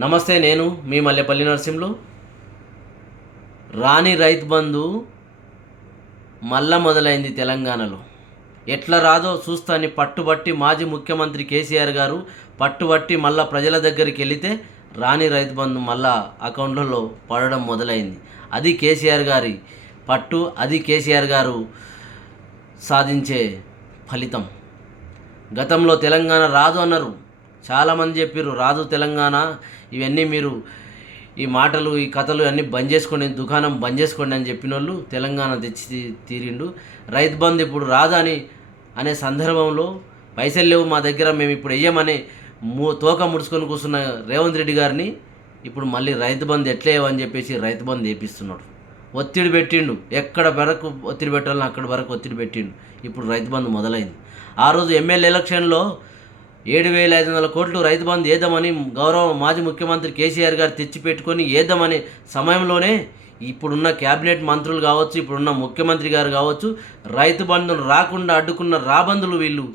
నమస్తే నేను మీ మల్లెపల్లి నరసింహులు. రాణి రైతు బంధు మళ్ళా మొదలైంది తెలంగాణలో. ఎట్లా రాదో చూస్తాని పట్టుబట్టి మాజీ ముఖ్యమంత్రి కేసీఆర్ గారు పట్టుబట్టి మళ్ళా ప్రజల దగ్గరికి వెళితే రాణి రైతు బంధు మళ్ళా అకౌంట్లలో పడడం మొదలైంది. అది కేసీఆర్ గారి పట్టు అది కేసీఆర్ గారు సాధించే ఫలితం. గతంలో తెలంగాణ రాదు అన్నారు. చాలామంది చెప్పారు రాదు తెలంగాణ ఇవన్నీ మీరు ఈ మాటలు ఈ కథలు అన్నీ బంద్ చేసుకోండి దుకాణం బంద్ చేసుకోండి అని చెప్పిన వాళ్ళు తెలంగాణ తెచ్చి తీరిండు. రైతు బంద్ ఇప్పుడు రాదని అనే సందర్భంలో పైసలు లేవు మా దగ్గర మేము ఇప్పుడు వెయ్యమని మూ తోక ముడుచుకొని కూర్చున్న రేవంత్ రెడ్డి గారిని ఇప్పుడు మళ్ళీ రైతు బంధు ఎట్లా అని చెప్పేసి రైతు బంద్ వేపిస్తున్నాడు ఒత్తిడి పెట్టిండు. ఎక్కడ వరకు ఒత్తిడి పెట్టాలని అక్కడ వరకు ఒత్తిడి పెట్టిండు. ఇప్పుడు రైతు బంద్ మొదలైంది. ఆ రోజు ఎమ్మెల్యే ఎలక్షన్లో ఏడు వేల ఐదు వందల కోట్లు రైతు బంధు వేద్దామని గౌరవ మాజీ ముఖ్యమంత్రి కేసీఆర్ గారు తెచ్చిపెట్టుకొని ఏద్దామనే సమయంలోనే ఇప్పుడున్న క్యాబినెట్ మంత్రులు కావచ్చు ఇప్పుడున్న ముఖ్యమంత్రి గారు కావచ్చు రైతు బంధులు రాకుండా అడ్డుకున్న రాబందులు వీళ్ళు.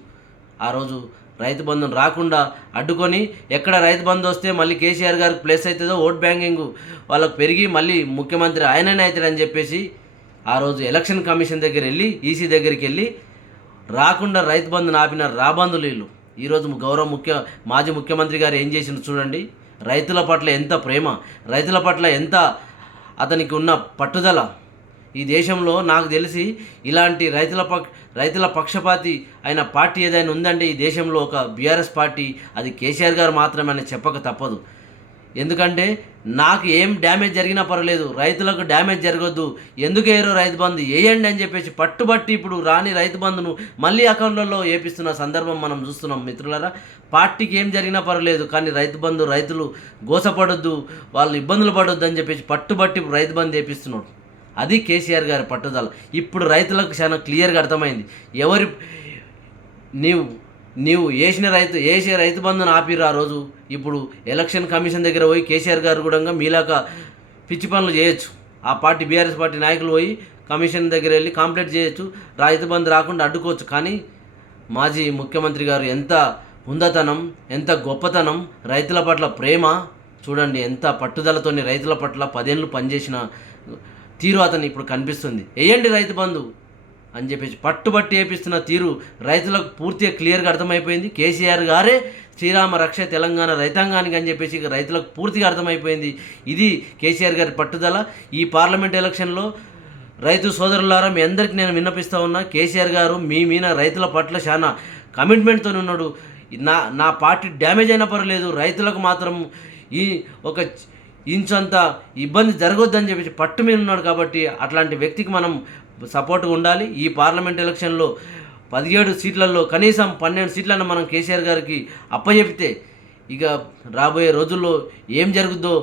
ఆ రోజు రైతు బంధును రాకుండా అడ్డుకొని ఎక్కడ రైతు బంధు వస్తే మళ్ళీ కేసీఆర్ గారికి ప్లేస్ అవుతుందో ఓట్ బ్యాంకింగ్ వాళ్ళకు పెరిగి మళ్ళీ ముఖ్యమంత్రి ఆయననే అవుతాడని చెప్పేసి ఆ రోజు ఎలక్షన్ కమిషన్ దగ్గర వెళ్ళి ఈసీ దగ్గరికి వెళ్ళి రాకుండా రైతు బంధుని ఆపిన రాబందులు వీళ్ళు. ఈరోజు గౌరవ ముఖ్య మాజీ ముఖ్యమంత్రి గారు ఏం చేసిండు చూడండి. రైతుల పట్ల ఎంత ప్రేమ రైతుల పట్ల ఎంత అతనికి ఉన్న పట్టుదల. ఈ దేశంలో నాకు తెలిసి ఇలాంటి రైతుల పక్ రైతుల పక్షపాతి అయిన పార్టీ ఏదైనా ఉందంటే ఈ దేశంలో ఒక బీఆర్ఎస్ పార్టీ అది కేసీఆర్ గారు మాత్రమే చెప్పక తప్పదు. ఎందుకంటే నాకు ఏం డ్యామేజ్ జరిగినా పర్వాలేదు రైతులకు డ్యామేజ్ జరగొద్దు. ఎందుకు వేయరు రైతు బంధు? వేయండి అని చెప్పేసి పట్టుబట్టి ఇప్పుడు రాని రైతు బంధును మళ్ళీ అకౌంట్లలో వేపిస్తున్న సందర్భం మనం చూస్తున్నాం మిత్రులారా. పార్టీకి ఏం జరిగినా పర్వాలేదు కానీ రైతు బంధు రైతులు గోసపడొద్దు వాళ్ళు ఇబ్బందులు పడొద్దు అని చెప్పేసి పట్టుబట్టి రైతు బంధు వేపిస్తున్నాడు అది కేసీఆర్ గారి పట్టుదల. ఇప్పుడు రైతులకు చాలా క్లియర్గా అర్థమైంది. ఎవరి నీవు నీవు వేసిన రైతు వేసే రైతు బంధును ఆపిర్రు ఆ రోజు. ఇప్పుడు ఎలక్షన్ కమిషన్ దగ్గర పోయి కేసీఆర్ గారు కూడా మీలాక పిచ్చి పనులు చేయొచ్చు. ఆ పార్టీ బీఆర్ఎస్ పార్టీ నాయకులు పోయి కమిషన్ దగ్గర వెళ్ళి కంప్లైంట్ చేయొచ్చు. రైతు బంధు రాకుండా అడ్డుకోవచ్చు. కానీ మాజీ ముఖ్యమంత్రి గారు ఎంత హుందతనం ఎంత గొప్పతనం రైతుల పట్ల ప్రేమ. చూడండి ఎంత పట్టుదలతోని రైతుల పట్ల పదేళ్ళు పనిచేసిన తీరు అతను ఇప్పుడు కనిపిస్తుంది. వేయండి రైతు బంధు. అని చెప్పేసి పట్టుబట్టి వేపిస్తున్న తీరు రైతులకు పూర్తిగా క్లియర్గా అర్థమైపోయింది. కేసీఆర్ గారే శ్రీరామ రక్ష తెలంగాణ రైతాంగానికి అని చెప్పేసి రైతులకు పూర్తిగా అర్థమైపోయింది. ఇది కేసీఆర్ గారి పట్టుదల. ఈ పార్లమెంట్ ఎలక్షన్లో రైతు సోదరులారా మీ అందరికీ నేను విన్నపిస్తూ ఉన్నా కేసీఆర్ గారు మీ మీద రైతుల పట్ల చాలా కమిట్మెంట్తో ఉన్నాడు. నా నా పార్టీ డ్యామేజ్ అయినా పర్వాలేదు రైతులకు మాత్రం ఈ ఒక ఇంచంత ఇబ్బంది జరగొద్దని చెప్పేసి పట్టు మీద ఉన్నాడు కాబట్టి అట్లాంటి వ్యక్తికి మనం సపోర్ట్గా ఉండాలి. ఈ పార్లమెంట్ ఎలక్షన్లో పదిహేడు సీట్లలో కనీసం పన్నెండు సీట్లను మనం కేసీఆర్ గారికి అప్పచెపితే ఇక రాబోయే రోజుల్లో ఏం జరుగుద్దో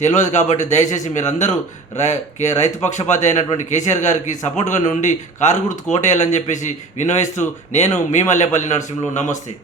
తెలియదు కాబట్టి దయచేసి మీరందరూ రై రైతు పక్షపాతి అయినటువంటి కేసీఆర్ గారికి సపోర్ట్గా ఉండి కారు గుర్తు కోటేయాలని చెప్పేసి వినవిస్తూ నేను మీ మల్లెపల్లి నరసింహులు నమస్తే.